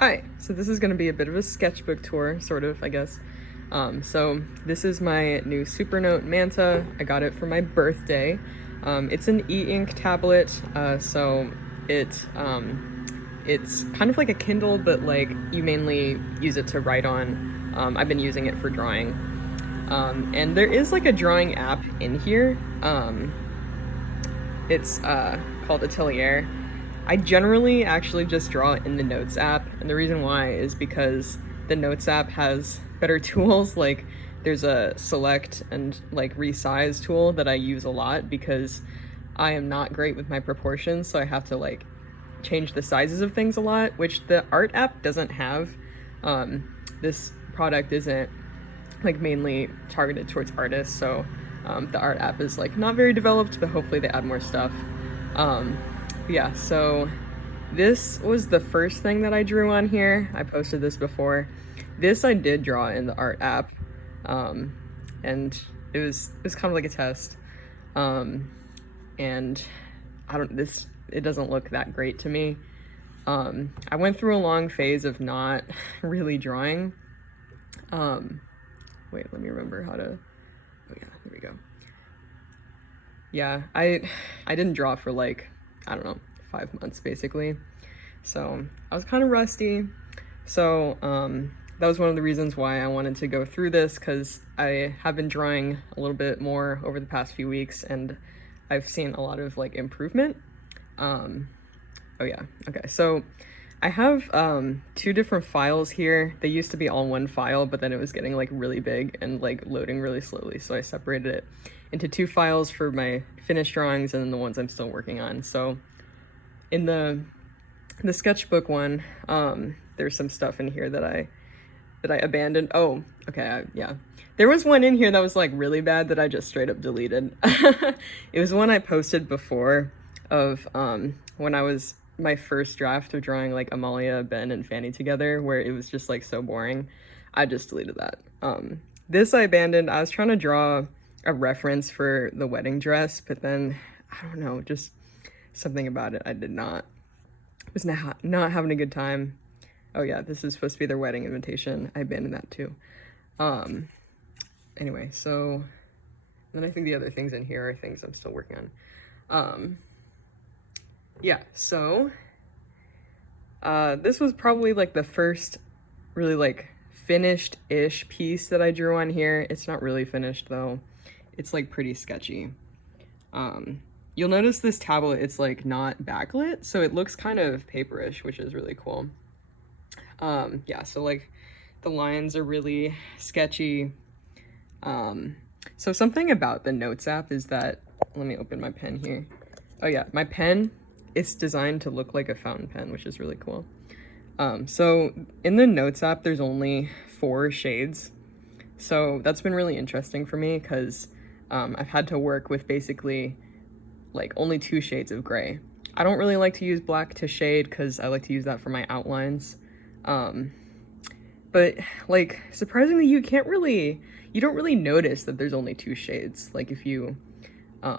Hi, so this is going to be a bit of a sketchbook tour, sort of, I guess. So this is my new Supernote Manta. I got it for my birthday. It's an e-ink tablet, so it's kind of like a Kindle, but like you mainly use it to write on. I've been using it for drawing. And there is like a drawing app in here. It's called Atelier. I generally actually just draw in the Notes app, and the reason why is because the Notes app has better tools. Like there's a select and like resize tool that I use a lot because I am not great with my proportions, so I have to like change the sizes of things a lot, which the art app doesn't have. This product isn't like mainly targeted towards artists, so the art app is like not very developed, but hopefully they add more stuff. Yeah, so this was the first thing that I drew on here. I posted this before. This I did draw in the art app, and it was kind of like a test. And it doesn't look that great to me. I went through a long phase of not really drawing. Wait, let me remember how to, oh yeah, there we go. Yeah, I didn't draw for like, I don't know, 5 months basically. So I was kind of rusty. So that was one of the reasons why I wanted to go through this, because I have been drawing a little bit more over the past few weeks and I've seen a lot of like improvement. Oh yeah, okay. So I have 2 different files here. They used to be all one file, but then it was getting like really big and like loading really slowly. So I separated it into 2 files for my finished drawings and then the ones I'm still working on. So in the sketchbook one, there's some stuff in here that I abandoned. Oh, okay, yeah. There was one in here that was like really bad that I just straight up deleted. It was one I posted before of when I was my first draft of drawing like Amalia, Ben, and Fanny together, where it was just like so boring. I just deleted that. This I abandoned. I was trying to draw a reference for the wedding dress, but then I don't know, just something about it I did not. I was not having a good time. Oh yeah, this is supposed to be their wedding invitation. I abandoned that too. Anyway, so then I think the other things in here are things I'm still working on. Yeah, so this was probably like the first really like finished-ish piece that I drew on here. It's not really finished though. It's like pretty sketchy. You'll notice this tablet, it's like not backlit, so it looks kind of paperish, which is really cool. Yeah, so like the lines are really sketchy. So something about the Notes app is that, let me open my pen here. Oh yeah, my pen, it's designed to look like a fountain pen, which is really cool. So in the Notes app, there's only 4 shades. So that's been really interesting for me because I've had to work with basically like only 2 shades of gray. I don't really like to use black to shade because I like to use that for my outlines. But like surprisingly, you don't really notice that there's only 2 shades. Like if you I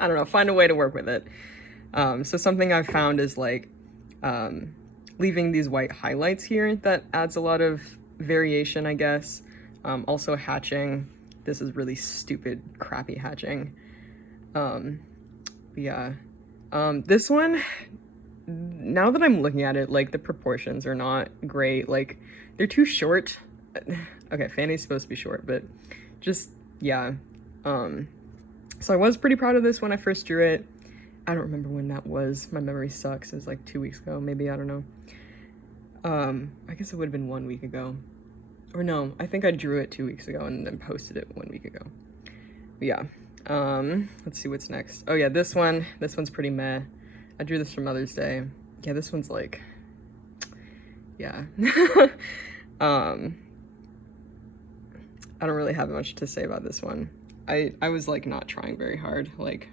don't know, find a way to work with it. So something I've found is like leaving these white highlights here that adds a lot of variation, I guess. Also hatching. This is really stupid, crappy hatching. Yeah. This one, now that I'm looking at it, like the proportions are not great. Like they're too short. Okay, Fanny's supposed to be short, but just, yeah. So I was pretty proud of this when I first drew it. I don't remember when that was. My memory sucks. It was like 2 weeks ago, maybe, I don't know. I guess it would have been 1 week ago. Or no, I think I drew it 2 weeks ago and then posted it 1 week ago. But yeah, let's see what's next. Oh yeah, this one's pretty meh. I drew this for Mother's Day. Yeah, this one's like, yeah. I don't really have much to say about this one. I was like not trying very hard. Like,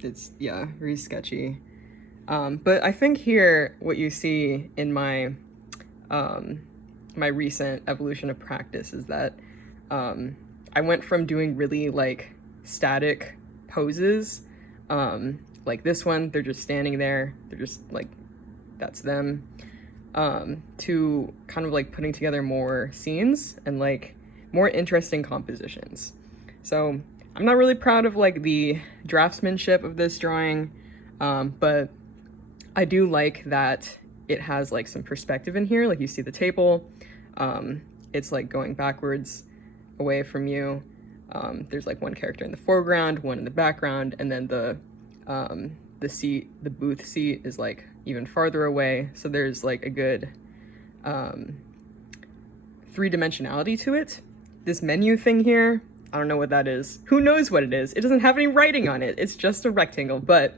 it's, yeah, very sketchy. But I think here, what you see in my my recent evolution of practice is that I went from doing really like static poses like this one, they're just standing there. They're just like, that's them. To kind of like putting together more scenes and like more interesting compositions. So I'm not really proud of like the draftsmanship of this drawing, but I do like that it has like some perspective in here. Like you see the table, it's like going backwards away from you. There's like one character in the foreground, one in the background, and then the booth seat is like even farther away. So there's like a good three-dimensionality to it. This menu thing here, I don't know what that is. Who knows what it is? It doesn't have any writing on it. It's just a rectangle, but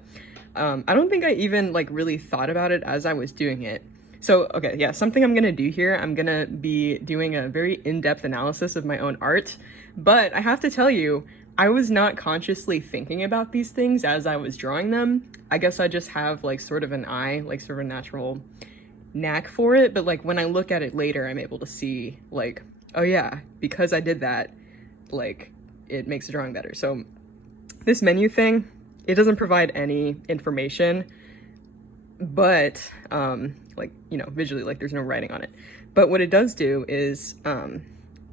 I don't think I even like really thought about it as I was doing it. So, okay, yeah, something I'm gonna do here, I'm gonna be doing a very in-depth analysis of my own art, but I have to tell you, I was not consciously thinking about these things as I was drawing them. I guess I just have like sort of an eye, like sort of a natural knack for it, but like when I look at it later, I'm able to see like, oh yeah, because I did that, like it makes the drawing better. So this menu thing, it doesn't provide any information, but like, you know, visually, like there's no writing on it. But what it does do is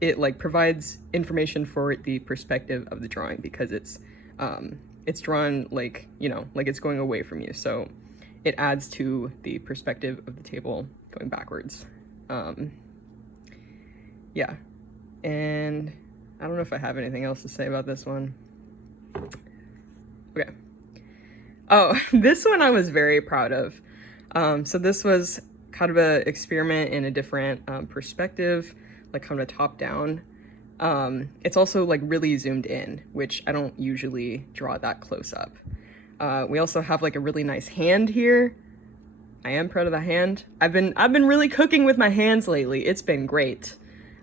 it like provides information for the perspective of the drawing, because it's drawn like, you know, like it's going away from you. So it adds to the perspective of the table going backwards. Yeah, and I don't know if I have anything else to say about this one. Okay. Oh, this one I was very proud of. So this was kind of an experiment in a different perspective, like kind of a top down. It's also like really zoomed in, which I don't usually draw that close up. We also have like a really nice hand here. I am proud of the hand. I've been really cooking with my hands lately. It's been great.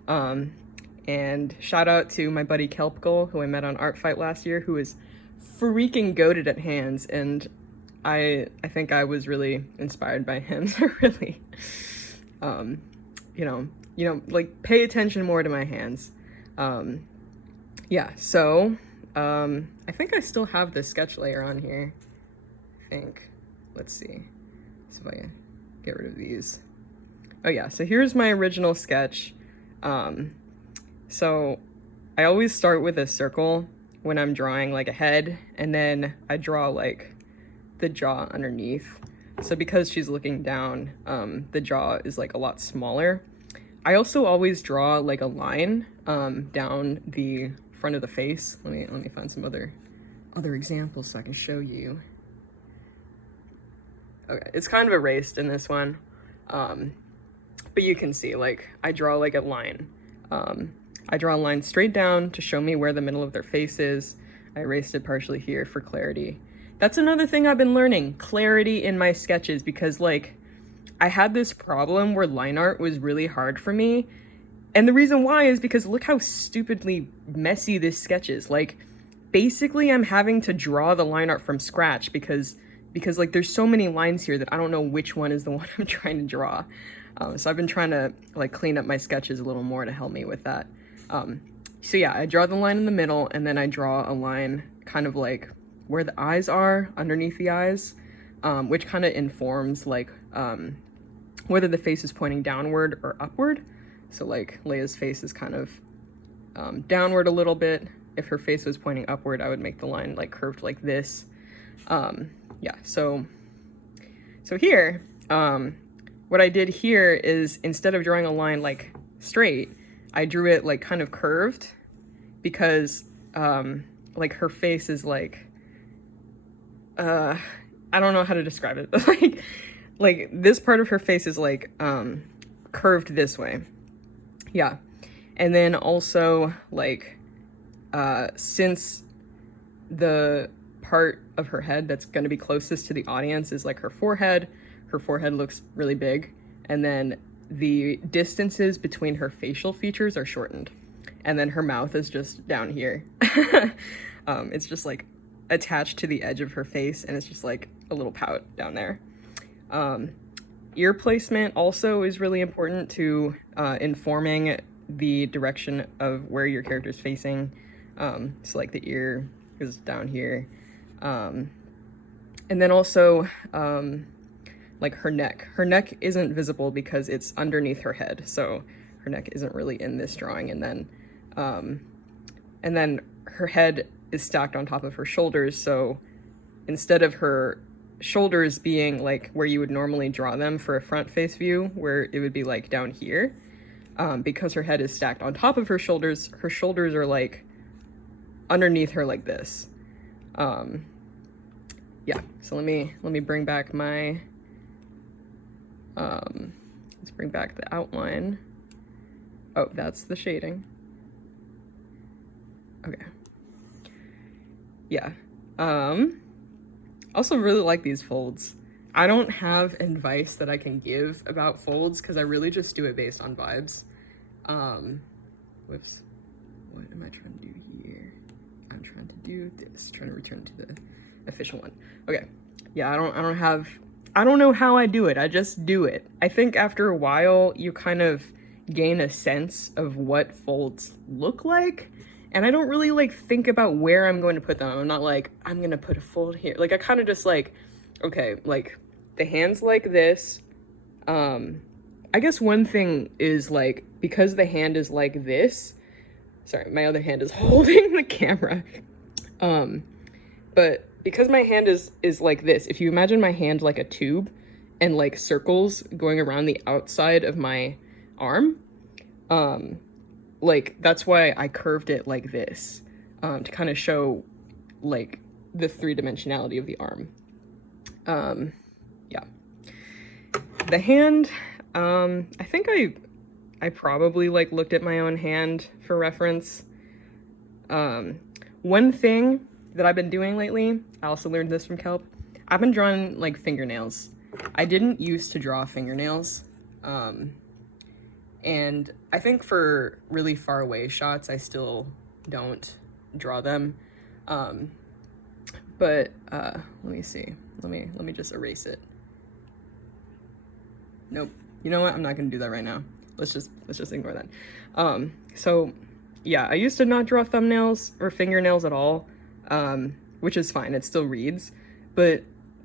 And shout out to my buddy Kelpgul, who I met on Art Fight last year, who is freaking goated at hands, and I think I was really inspired by him to really, you know, like pay attention more to my hands. Yeah, so I think I still have the sketch layer on here. I think. Let's see. So if I can get rid of these. Oh yeah, so here's my original sketch. So I always start with a circle when I'm drawing like a head, and then I draw like the jaw underneath. So because she's looking down, the jaw is like a lot smaller. I also always draw like a line down the front of the face. Let me find some other examples so I can show you. Okay, it's kind of erased in this one, but you can see like I draw like a line. I draw a line straight down to show me where the middle of their face is. I erased it partially here for clarity. That's another thing I've been learning, clarity in my sketches, because like I had this problem where line art was really hard for me. And the reason why is because look how stupidly messy this sketch is. Like basically I'm having to draw the line art from scratch because like there's so many lines here that I don't know which one is the one I'm trying to draw. So I've been trying to like clean up my sketches a little more to help me with that. So yeah, I draw the line in the middle, and then I draw a line kind of like where the eyes are, underneath the eyes, which kind of informs like whether the face is pointing downward or upward. So like Leia's face is kind of downward a little bit. If her face was pointing upward, I would make the line like curved like this. Yeah, so here, what I did here is instead of drawing a line like straight, I drew it like kind of curved, because like her face is like, I don't know how to describe it, but like this part of her face is like curved this way. Yeah. And then also like since the part of her head that's going to be closest to the audience is like her forehead looks really big, and then the distances between her facial features are shortened, and then her mouth is just down here. It's just like attached to the edge of her face, and it's just like a little pout down there. Ear placement also is really important to informing the direction of where your character is facing. So like the ear is down here. And And then also, like her neck. Her neck isn't visible because it's underneath her head, so her neck isn't really in this drawing. And then her head is stacked on top of her shoulders, so instead of her shoulders being like where you would normally draw them for a front face view, where it would be like down here, because her head is stacked on top of her shoulders are like underneath her like this. Yeah, so let me bring back my, let's bring back the outline. Oh, that's the shading. Okay. Yeah. Also really like these folds. I don't have advice that I can give about folds because I really just do it based on vibes. Whoops. What am I trying to do here? I'm trying to do this, trying to return to the official one. Okay. Yeah, I don't know how I do it. I just do it. I think after a while you kind of gain a sense of what folds look like. And I don't really like think about where I'm going to put them. I'm not like, I'm gonna put a fold here. Like I kind of just like, okay, like the hand's like this. I guess one thing is like, because the hand is like this, sorry, my other hand is holding the camera. But because my hand is like this, if you imagine my hand like a tube and like circles going around the outside of my arm, like that's why I curved it like this, to kind of show like the three-dimensionality of the arm. Yeah. The hand, I think I probably like looked at my own hand for reference. One thing that I've been doing lately, I also learned this from Kelp, I've been drawing like fingernails. I didn't used to draw fingernails. And I think for really far away shots, I still don't draw them. But let me see. Let me just erase it. Nope. You know what? I'm not gonna do that right now. Let's just ignore that. So yeah, I used to not draw thumbnails or fingernails at all, which is fine. It still reads, but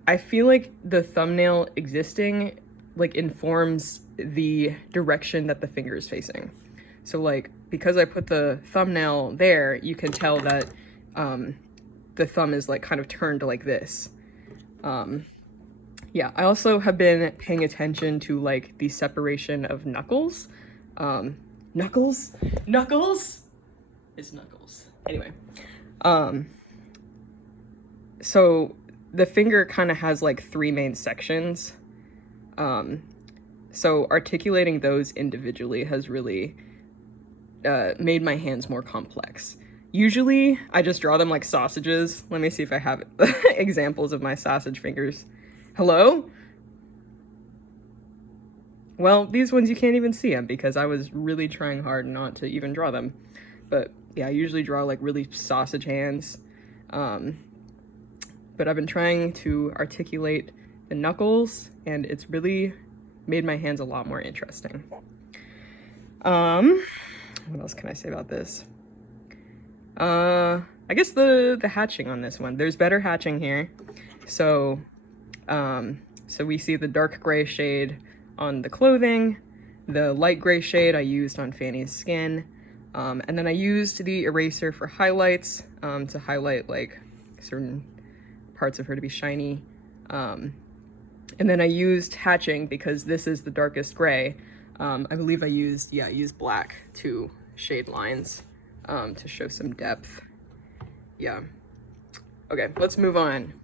I feel like the thumbnail existing like informs the direction that the finger is facing. So like, because I put the thumbnail there, you can tell that the thumb is like kind of turned like this. Yeah, I also have been paying attention to like the separation of knuckles. Knuckles is knuckles. Anyway, so the finger kind of has like three main sections. So articulating those individually has really made my hands more complex. Usually I just draw them like sausages. Let me see if I have examples of my sausage fingers. Hello? Well, these ones you can't even see them because I was really trying hard not to even draw them. But yeah, I usually draw like really sausage hands. But I've been trying to articulate the knuckles, and it's really made my hands a lot more interesting. What else can I say about this? I guess the hatching on this one. There's better hatching here. So we see the dark gray shade on the clothing, the light gray shade I used on Fanny's skin, and then I used the eraser for highlights to highlight like certain parts of her to be shiny. And then I used hatching because this is the darkest gray. I believe I used black to shade lines to show some depth. Yeah. Okay, let's move on.